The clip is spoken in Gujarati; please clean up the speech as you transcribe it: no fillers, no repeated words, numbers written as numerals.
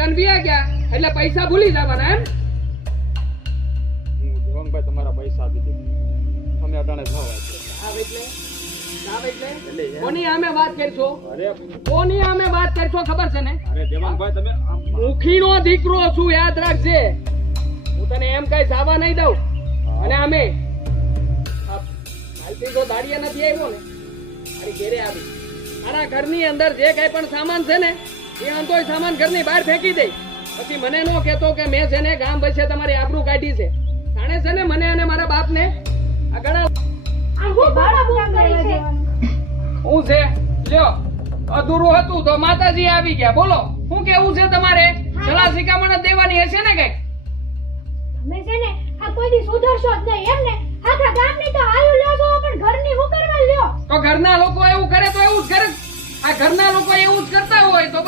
લગન વ્યા ગયા એટલે પૈસા ભૂલી જવાના એમ? હું દેવાંગભાઈ તમારા પૈસા આપી દે. અમે અટાણે થવા કોની સામે વાત કરશો? અરે કોની સામે વાત કરશો ખબર છે ને? અરે દેવાંગભાઈ તમે મુખીનો દીકરો છું, યાદ રાખજે. હું તને એમ કઈ સાવા નહીં દઉં. અને અમે હાલથી જો દાડિયા નથી આવ્યો ને મારી ઘેરે આવી મારા ઘરની અંદર જે કઈ પણ સામાન છે ને એ અંતોય સામાન ઘરની બહાર ફેંકી દે. પછી મને નો કહેતો કે મેં છે ને ગામ વચ્ચે તમારી આબરૂ કાઢી છે. જાણે છે ને મને અને મારા બાપને આ ગળા હું છે લ્યો અધૂરું હતું તો માતાજી આવી ગયા. બોલો શું કેવું છે તમારે? સલાહ શિખામણ દેવાની હશે ને કઈ? તમે છે ને આ કોઈ દી સુધરશો જ નહીં એમ ને? આખા ગામની તો આયુ લ્યો છો પણ ઘરની હું કરવા લ્યો? તો ઘરના લોકો એવું કરે તો એવું જ કરે. આ ઘરના લોકો એવું જ કરતા હોય તો